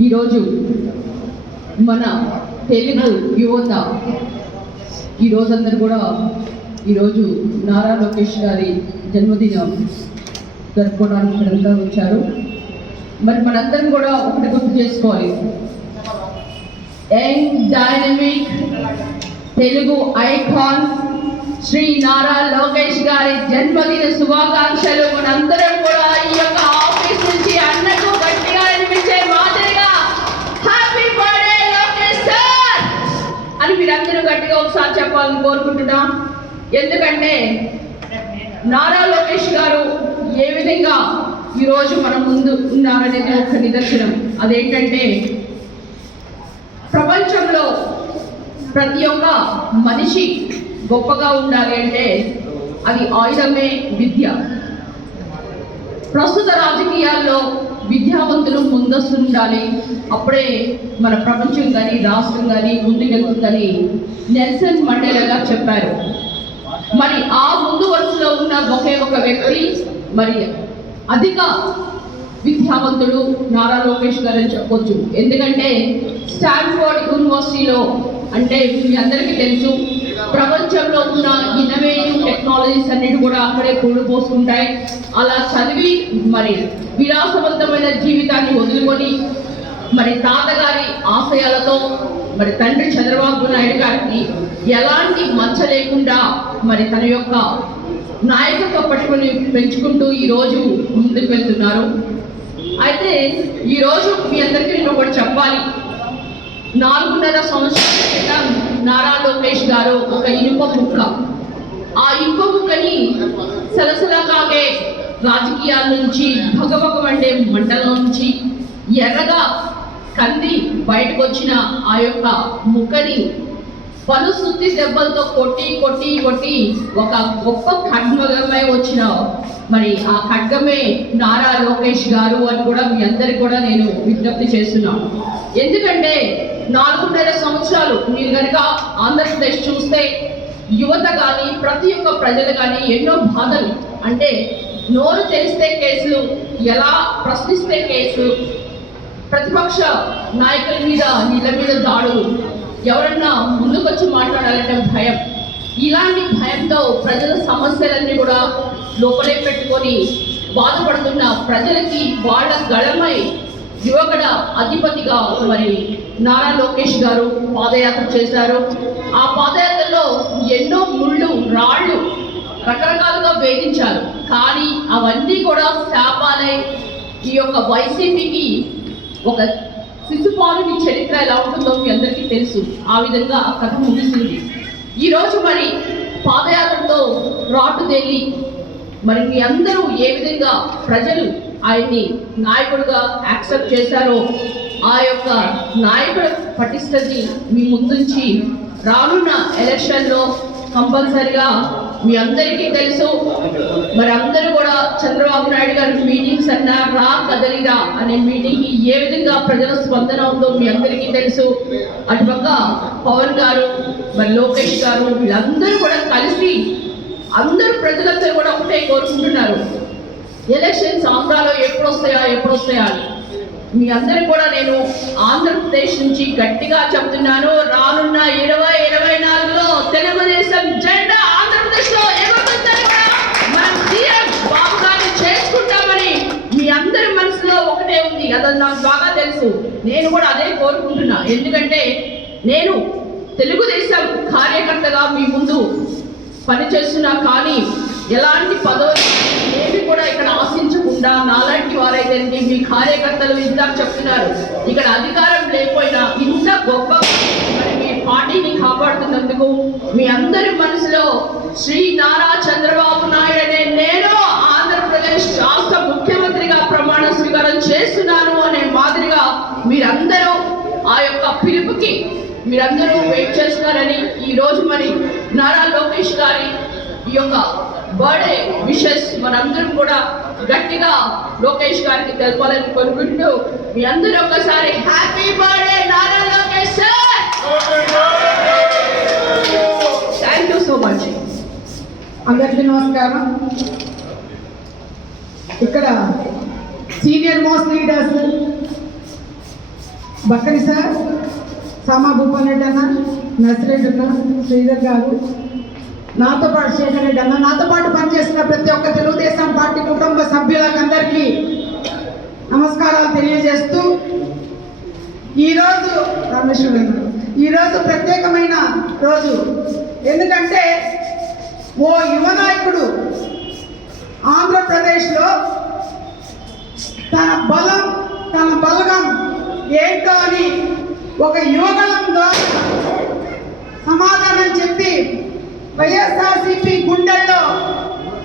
ఈరోజు మన తెలుగు యువత ఈరోజు అందరు కూడా ఈరోజు నారా లోకేష్ గారి జన్మదినం జరుపుకోవడానికి ఇక్కడంతా వచ్చారు. మరి మనందరం కూడా ఒకటి గుర్తు చేసుకోవాలి. Young dynamic Telugu icon Shri Nara Lokesh గారి జన్మదిన శుభాకాంక్షలు మనందరం కూడా ఈ యొక్క ఆఫీస్ నుంచి అన్నకు గట్టిగా అనిపించే మాదిరిగా హ్యాపీ బర్త్డే లోకేష్ సార్ అని మీరందరూ గట్టిగా ఒకసారి చెప్పాలని కోరుకుంటున్నా. ఎందుకంటే నారా లోకేష్ గారు ఏ విధంగా ఈరోజు మన ముందు ఉన్నారనేది ఒక నిదర్శనం. అదేంటంటే ప్రపంచంలో ప్రతి ఒక్క మనిషి గొప్పగా ఉండాలి అంటే అది ఆయుధమే విద్య. ప్రస్తుత రాజకీయాల్లో విద్యావంతులు ముందస్తు ఉండాలి అప్పుడే మన ప్రపంచం కానీ రాష్ట్రం కానీ ముందుకెళ్తుందని నెల్సన్ మండేలాగా చెప్పారు. మరి ఆ ముందు వరుసలో ఉన్న ఒకే ఒక వ్యక్తి మరి అధిక విద్యావంతుడు నారా లోకేష్ గారు అని చెప్పొచ్చు. ఎందుకంటే స్టాన్ఫోర్డ్ యూనివర్సిటీలో అంటే మీ అందరికీ తెలుసు ప్రపంచంలో ఉన్న ఇన్నోవేటివ్ టెక్నాలజీస్ అన్నిటి కూడా అక్కడే కూడు పోసుకుంటాయి. అలా చదివి మరి విలాసవంతమైన జీవితాన్ని వదులుకొని మరి తాతగారి ఆశయాలతో మరి తండ్రి చంద్రబాబు నాయుడు గారికి ఎలాంటి మచ్చ లేకుండా మరి తన యొక్క నాయకత్వ పట్టుకుని పెంచుకుంటూ ఈరోజు ముందుకు వెళ్తున్నారు. అయితే ఈరోజు మీ అందరికీ నేను ఒకటి చెప్పాలి. నాలుగున్నర సంవత్సరాల క్రితం నారా లోకేష్ గారు ఒక ఇనుప ముక్క ఆ ఇనుప ముక్కని సలసల కాగే రాజకీయాల నుంచి భగభగ వండే నుంచి ఎర్రగా కంది బయటకు వచ్చిన ఆ యొక్క ముక్కని పలు శుద్ధి దెబ్బలతో కొట్టి కొట్టి కొట్టి ఒక గొప్ప ఖడ్గమే వచ్చిన మరి ఆ ఖడ్గమే నారా లోకేష్ గారు అని కూడా మీ అందరికి కూడా నేను విజ్ఞప్తి చేస్తున్నాను. ఎందుకంటే నాలుగున్నర సంవత్సరాలు మీరు కనుక ఆంధ్రప్రదేశ్ చూస్తే యువత కానీ ప్రతి ఒక్క ప్రజలు కానీ ఎన్నో బాధలు. అంటే నోరు తెరిస్తే కేసులు ఎలా ప్రశ్నిస్తే కేసు ప్రతిపక్ష నాయకుల మీద నీళ్ళ మీద దాడులు. ఎవరన్నా ముందుకొచ్చి మాట్లాడాలంటే భయం. ఇలాంటి భయంతో ప్రజల సమస్యలన్నీ కూడా లోపలే పెట్టుకొని బాధపడుతున్న ప్రజలకి వాళ్ళ గళమై యువగడ అధిపతిగా మరి నారా లోకేష్ గారు పాదయాత్ర చేశారు. ఆ పాదయాత్రలో ఎన్నో ముళ్ళు రాళ్ళు రకరకాలుగా వేధించారు. కానీ అవన్నీ కూడా శాపాలై ఈ యొక్క వైసీపీకి ఒక శిశుపాలుని చరిత్ర ఎలా ఉంటుందో మీ అందరికీ తెలుసు. ఆ విధంగా కథ ముగిసింది. ఈరోజు మరి పాదయాత్రతో రాటు తేలి మరి మీ అందరూ ఏ విధంగా ప్రజలు ఆయన్ని నాయకుడిగా యాక్సెప్ట్ చేశారో ఆ యొక్క నాయకుడు పటిష్టని మీ ముందుంచి రానున్న ఎలక్షన్లో కంపల్సరిగా మీ అందరికీ తెలుసు. మరి అందరూ కూడా చంద్రబాబు నాయుడు గారి మీటింగ్స్ అన్నా రా కదలిరా అనే మీటింగ్ ఏ విధంగా ప్రజల స్పందన ఉందో మీ అందరికీ తెలుసు. అటుపక్క పవన్ గారు మరి లోకేష్ గారు వీళ్ళందరూ కూడా కలిసి అందరూ ప్రజలందరూ కూడా ఒకటే కోరుకుంటున్నారు. ఎలక్షన్స్ ఆంధ్రాలో ఎప్పుడు వస్తాయా ఎప్పుడు వస్తాయా అని. మీ అందరూ కూడా నేను ఆంధ్రప్రదేశ్ నుంచి గట్టిగా చెప్తున్నాను. రానున్న ఇరవై ఇరవై నాలుగులో తెలుగుదేశం జెండా ఆంధ్రప్రదేశ్లో లో మనం సీఎం బాబు గారిని చేసుకుంటామని మీ అందరి మనసులో ఒకటే ఉంది. అదని నాకు బాగా తెలుసు. నేను కూడా అదే కోరుకుంటున్నా. ఎందుకంటే నేను తెలుగుదేశం కార్యకర్తగా మీ ముందు పనిచేస్తున్నా కానీ ఎలాంటి పదవులు కూడా ఇక్కడ ఆశించకుండా నాలాంటి వారైతే మీ కార్యకర్తలు ఇందాక చెప్తున్నారు. ఇక్కడ అధికారం లేకపోయినా ఇంత గొప్ప మీ పార్టీని కాపాడుతున్నందుకు మీ అందరి మనసులో శ్రీ నారా చంద్రబాబు నాయుడు అనే నేను ఆంధ్రప్రదేశ్ రాష్ట్ర ముఖ్యమంత్రిగా ప్రమాణ స్వీకారం చేస్తున్నాను అనే మాదిరిగా మీరందరూ ఆ యొక్క పిలుపుకి మీరందరూ వెయిట్ చేస్తున్నారని ఈ రోజు మరి నారా లోకేష్ గారి ఈ యొక్క బర్త్డే విషెస్ మనందరం కూడా గట్టిగా లోకేష్ గారికి తెలపాలని కోరుకుంటూ మీ అందరూ ఒకసారి happy birthday Nara Lokesh sir thank you so much అందరికీ నమస్కారం. ఇక్కడ senior most leaders Bakkari sir Sama Bhupal Reddy అన్న నర్సిరెడ్డి అన్న శ్రీధర్ గారు నాతో పాటు శేఖర్ రెడ్డి అన్న నాతో పాటు పనిచేసిన ప్రతి ఒక్క తెలుగుదేశం పార్టీ కుటుంబ సభ్యులకందరికీ నమస్కారాలు తెలియజేస్తూ ఈరోజు రామేశ్వర ఈరోజు ప్రత్యేకమైన రోజు. ఎందుకంటే ఓ యువ నాయకుడు ఆంధ్రప్రదేశ్లో తన బలం తన బలగం ఏంటో అని ఒక యువగలం ద్వారా సమాధానం చెప్పి వైఎస్ఆర్సీపీ గుండెల్లో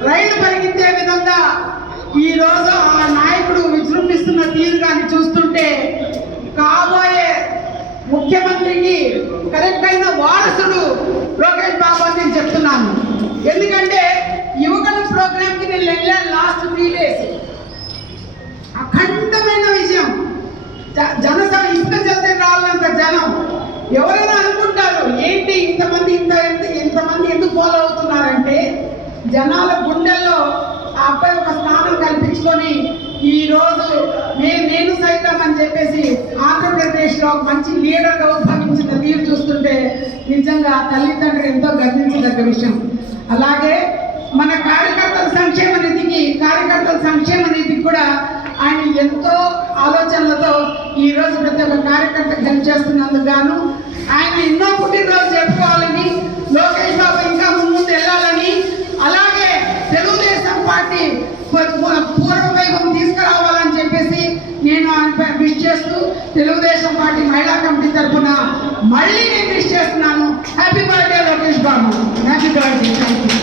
రైలు పరిగెత్తే విధంగా ఈ రోజు ఆ నాయకుడు విజృంభిస్తున్న తీరు కానీ చూస్తుంటే కాబోయే ముఖ్యమంత్రికి కరెక్ట్ అయిన వారసుడు లోకేష్ బాబు అని నేను చెప్తున్నాను. ఎందుకంటే యువకుల ప్రోగ్రామ్కి నేను వెళ్ళాను లాస్ట్ త్రీ డేస్ అఖండమైన విషయం జ- జనసభ ఇంత చెప్తే రాళ్ళంత జనం. ఎవరైనా అనుకుంటారు ఏంటి ఇంతమంది ఇంత ఎంత- ఇంతమంది ఎందుకు ఫాలో అవుతున్నారంటే జనాల గుండెల్లో అబ్బాయి ఒక స్థానం కల్పించుకొని ఈ రోజు నేను సైతం అని చెప్పేసి ఆంధ్రప్రదేశ్లో మంచి లీడర్గా ఉద్భవించిన తీరు చూస్తుంటే నిజంగా తల్లిదండ్రులు ఎంతో గర్వించదగ్గ విషయం. అలాగే మన కార్యకర్తల సంక్షేమ నిధికి కార్యకర్తల సంక్షేమ నిధికి కూడా ఆయన ఎంతో ఆలోచనలతో ఈ రోజు ప్రతి ఒక్క కార్యకర్త హెల్ప్ చేస్తున్నందుకు గాను. ఆయన ఎన్నో పుట్టినరోజు చెప్పుకోవాలని లోకే బాబు ఇంకా ముందు వెళ్ళాలని అలాగే తెలుగుదేశం పార్టీ పూ- పూ- పూర్వవైభవం తీసుకురావాలని చెప్పేసి నేను ఆయన విష్ చేస్తూ తెలుగుదేశం పార్టీ మహిళా కమిటీ తరఫున మళ్ళీ నేను విష్ చేస్తున్నాను. Happy birthday Lokesh Babu. Happy birthday thank you